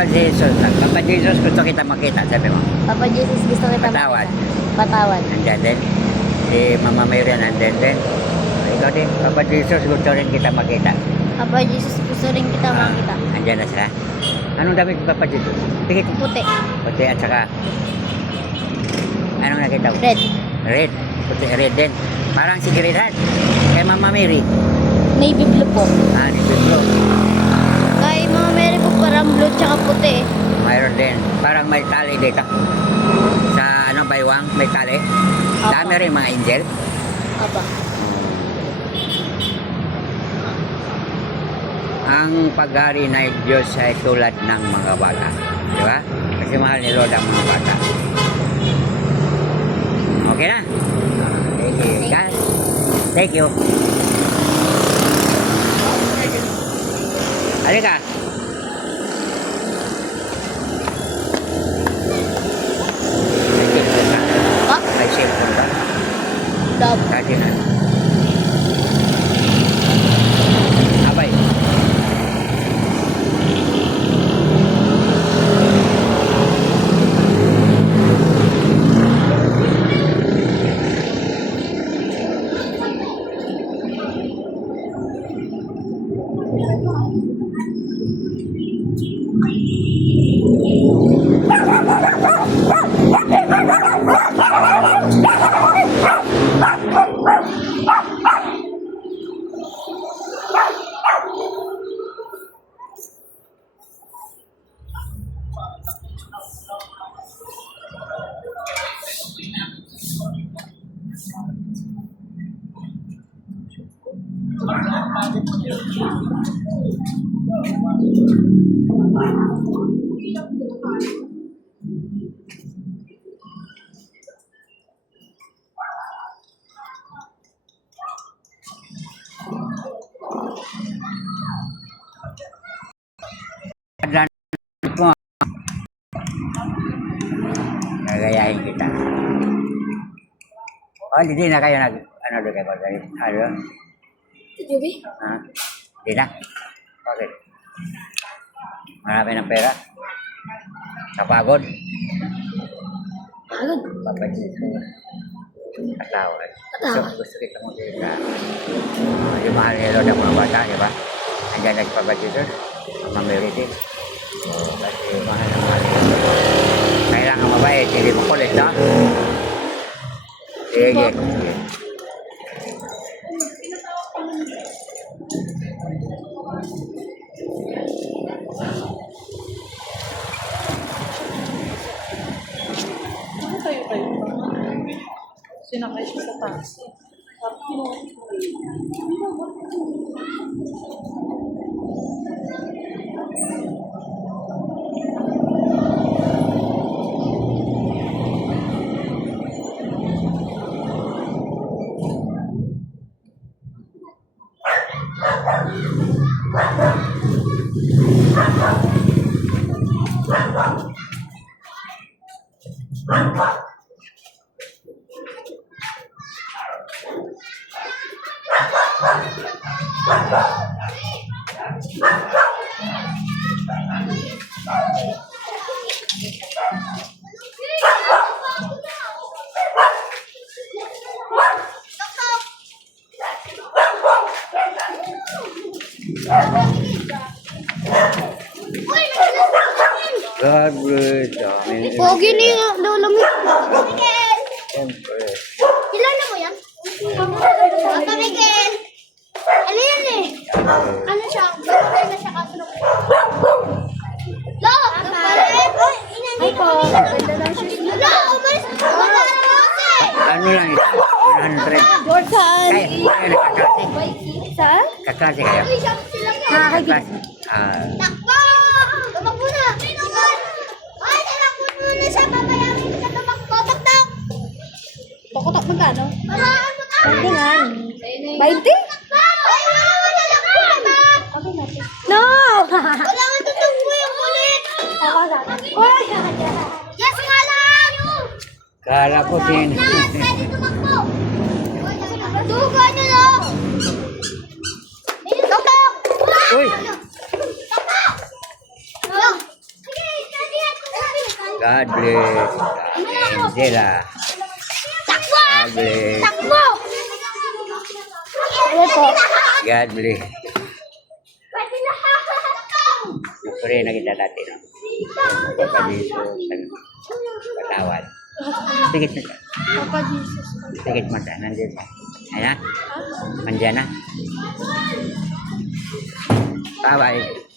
Papa Jesus. Papa Jesus, gusto kita makita, sabi mo. Papa Jesus, gusto kita Patawad. makita. Patawad. Andyan din. Si Mama Mary nandyan din. Ikaw din, Papa Jesus, gusto rin kita makita. Papa Jesus, gusto rin kita makita. Andyan na sila. Anong damit ni Papa Jesus? Tingin ko. Puti. Puti at saka, anong nakita mo? Red. Red. Puti, red din. Parang si Girihan. Kay Mama Mary. Navy blue po. Navy blue. Kay Mama Mary po parang blue tsaka puti. Mayroon din. Parang may tali dito. Sa ano, baywang, may tali. Apa. Dami rin mga angel. Aba. Ang paghari ng Diyos ay tulad ng mga bata. Di ba? Kasi mahal ni Lord ang mga bata. Okay na? Thank you, guys. Thank you. Halika. Ha? May cellphone ka? Love. Kasi na. Abay. Mo. Nagayahin kita. Oh, hindi na kayo nag, ano doon kayo? Ano? Jubi? Ha? Hindi na? Okay. Marami ng pera? Kapagod? Pagod. Papansin ko. Katawad. Gusto kita mo din na yung mahal ni Lord ang mga bata, di ba? Andiyan nagpabadyo Mama Mary din. Kasi mahal ng mahal ni Lord. Kailangan mabait, hindi mo kulit, no? Sige. Sinakay siya sa taxi. God bless. Amen. Pogi ni nga daw lamig. Siyempre. Kilala mo yan? Papa Miguel. Ano yan eh? Ano siya? Bakit na siya kaso? Lo! Ay po. Ganda lang siya. Lo! Umalis! Wala na kasi! Ano lang ito? 100. Jordan. Kaya nakaklase. Saan? Kaklase kayo? Kaklase. Takbo! Tumakbo na! Ay, tumakbo muna siya. Papayamin ka tumakbo. Taktak! Pakutak magkano? Bandingan. 20? Ay, wala lang po. No! Wala nga tutakbo yung ulit. Uy! Yes, nga lang! Kala ko sin. Pwede tumakbo. Duga niyo lang. Taktak! Uy! Taktak! bless. Angela. Takbo! God bless. Takbo! Ano po? God bless. Pwede na. Puri na kita dati, no? Pagpapaliso, patawad. Tigit mo siya. Papa Jesus. Tigit mo siya. Nandiyan siya. Ayan na. Nandiyan na. Bye-bye.